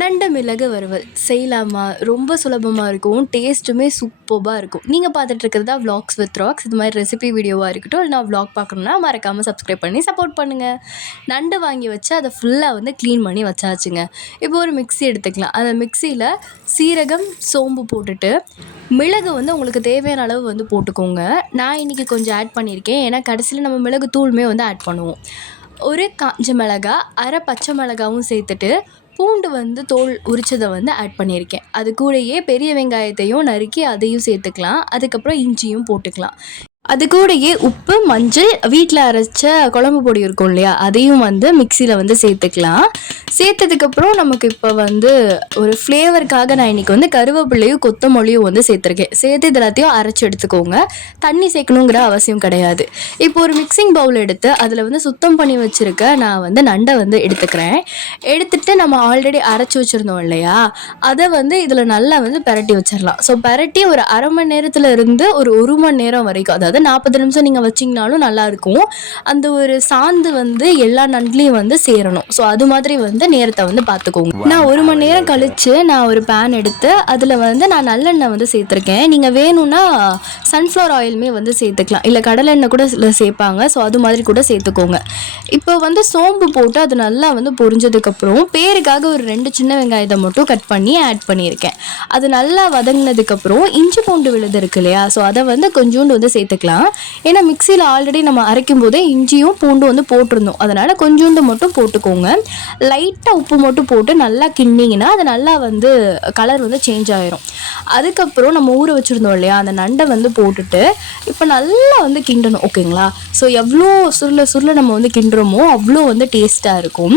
நண்டு மிளகு வறுவல் செய்யலாமா? ரொம்ப சுலபமாக இருக்கும். டேஸ்ட்டுமே சூப்பர்பாக இருக்கும். நீங்கள் பார்த்துட்டு இருக்கிறதா விலாக்ஸ் வித் ராக்ஸ். இது மாதிரி ரெசிபி வீடியோவாக இருக்கட்டும், இல்லை நான் விலாக் பார்க்கணுன்னா மறக்காமல் சப்ஸ்கிரைப் பண்ணி சப்போர்ட் பண்ணுங்கள். நண்டு வாங்கி வச்சு அதை ஃபுல்லாக வந்து க்ளீன் பண்ணி வச்சாச்சுங்க. இப்போ ஒரு மிக்ஸி எடுத்துக்கலாம். அந்த மிக்ஸியில் சீரகம், சோம்பு போட்டுட்டு மிளகு வந்து உங்களுக்கு தேவையான அளவு வந்து போட்டுக்கோங்க. நான் இன்றைக்கி கொஞ்சம் ஆட் பண்ணியிருக்கேன். ஏன்னா கடைசியில் நம்ம மிளகு தூளுமே வந்து ஆட் பண்ணுவோம். ஒரு காஞ்ச மிளகா, அரை பச்சை மிளகாவும் சேர்த்துட்டு பூண்டு வந்து தோல் உரிச்சதை வந்து ஆட் பண்ணியிருக்கேன். அது கூடயே பெரிய வெங்காயத்தையும் நறுக்கி அதையும் சேர்த்துக்கலாம். அதுக்கப்புறம் இஞ்சியும் போட்டுக்கலாம். அது கூடயே உப்பு, மஞ்சள், வீட்டில் அரைச்ச குழம்பு பொடி இருக்கும் இல்லையா, அதையும் வந்து மிக்சியில் வந்து சேர்த்துக்கலாம். சேர்த்ததுக்கப்புறம் நமக்கு இப்போ வந்து ஒரு ஃப்ளேவருக்காக நான் இன்றைக்கி வந்து கருவேப்பிலையும் கொத்தமல்லியும் வந்து சேர்த்துருக்கேன். சேர்த்து இது எல்லாத்தையும் அரைச்சி எடுத்துக்கோங்க. தண்ணி சேர்க்கணுங்கிற அவசியம் கிடையாது. இப்போ ஒரு மிக்சிங் பவுல் எடுத்து அதில் வந்து சுத்தம் பண்ணி வச்சுருக்க நான் வந்து நண்டை வந்து எடுத்துக்கிறேன். எடுத்துகிட்டு நம்ம ஆல்ரெடி அரைச்சி வச்சுருந்தோம் இல்லையா, அதை வந்து இதில் நல்லா வந்து பரட்டி வச்சிடலாம். ஸோ பரட்டி ஒரு அரை மணி நேரத்தில் இருந்து ஒரு மணி நேரம் வரைக்கும், அதாவது 40 நிமிஷம் நீங்கள் வச்சிங்கனாலும் நல்லாயிருக்கும். அந்த ஒரு சாந்து வந்து எல்லா நண்டுலேயும் வந்து சேரணும். ஸோ அது மாதிரி வந்து நேரத்தை வந்து பார்த்துக்கோங்க. நான் 1 மணி நேரம் கழித்து நான் ஒரு பேன் எடுத்து அதில் வந்து நான் நல்லெண்ணெய் வந்து சேர்த்துருக்கேன். நீங்கள் வேணும்னா சன்ஃப்ளவர் ஆயிலுமே வந்து சேர்த்துக்கலாம், இல்லை கடலெண்ணெய் கூட சேர்ப்பாங்க. ஸோ அது மாதிரி கூட சேர்த்துக்கோங்க. இப்போ வந்து சோம்பு போட்டு அது நல்லா வந்து பொரிஞ்சதுக்கப்புறம் பேருக்காக ஒரு 2 சின்ன வெங்காயத்தை மட்டும் கட் பண்ணி ஆட் பண்ணியிருக்கேன். அது நல்லா வதங்கினதுக்கப்புறம் இஞ்சி பூண்டு விழுது இருக்கு இல்லையா, ஸோ அதை வந்து கொஞ்சோண்டு வந்து சேர்த்துக்கலாம். ஏன்னா மிக்சியில் ஆல்ரெடி நம்ம அரைக்கும் போதே இஞ்சியும் பூண்டு வந்து போட்டிருந்தோம். அதனால் கொஞ்சோண்டு மட்டும் போட்டுக்கோங்க. லைட்டாக உப்பு மட்டும் போட்டு நல்லா கிண்டிங்கன்னா அது நல்லா வந்து கலர் வந்து சேஞ்ச் ஆகிரும். அதுக்கப்புறம் நம்ம ஊற வச்சுருந்தோம் இல்லையா, அந்த நண்டை வந்து போட்டுட்டு இப்போ நல்லா வந்து கிண்டணும். ஓகேங்களா? ஸோ எவ்வளோ சுருள நம்ம வந்து கிண்டுறோமோ அவ்வளோ வந்து டேஸ்ட்டாக இருக்கும்.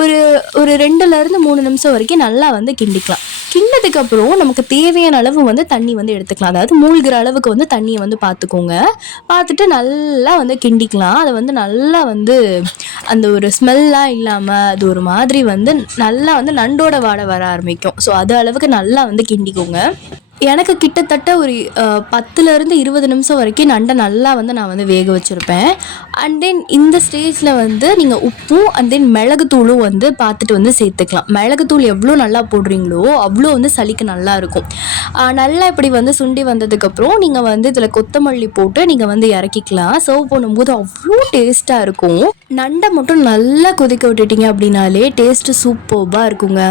ஒரு 2லேருந்து 3 நிமிஷம் வரைக்கும் நல்லா வந்து கிண்டிக்கலாம். கிண்டதுக்கப்புறம் நமக்கு தேவையான அளவு வந்து தண்ணி வந்து எடுத்துக்கலாம். அதாவது மூழ்கிற அளவுக்கு வந்து தண்ணியை வந்து பார்த்துக்கோங்க. பார்த்துட்டு நல்லா வந்து கிண்டிக்கலாம். அதை வந்து நல்லா வந்து அந்த ஒரு ஸ்மெல்லாம் இல்லாமல் அது ஒரு மாதிரி வந்து நல்லா வந்து நண்டோட வாடை வர ஆரம்பிக்கும். ஸோ அது அளவுக்கு நல்லா வந்து கிண்டிக்கோங்க. எனக்கு கிட்டத்தட்ட ஒரு 10லேருந்து 20 நிமிஷம் வரைக்கும் நண்டை நல்லா வந்து நான் வந்து வேக வச்சுருப்பேன். அண்ட் தென் இந்த ஸ்டேஜில் வந்து நீங்கள் உப்பும் அண்ட் தென் மிளகுத்தூளும் வந்து பார்த்துட்டு வந்து சேர்த்துக்கலாம். மிளகுத்தூள் எவ்வளோ நல்லா போடுறீங்களோ அவ்வளோ வந்து சளிக்கு நல்லாயிருக்கும். நல்லா இப்படி வந்து சுண்டி வந்ததுக்கப்புறம் நீங்கள் வந்து இதில் கொத்தமல்லி போட்டு நீங்கள் வந்து இறக்கிக்கலாம். சர்வ் பண்ணும்போது அவ்வளோ டேஸ்ட்டாக இருக்கும். நண்டை மட்டும் நல்லா கொதிக்க விட்டுட்டிங்க அப்படின்னாலே டேஸ்ட்டு சூப்பர்பாக இருக்குங்க.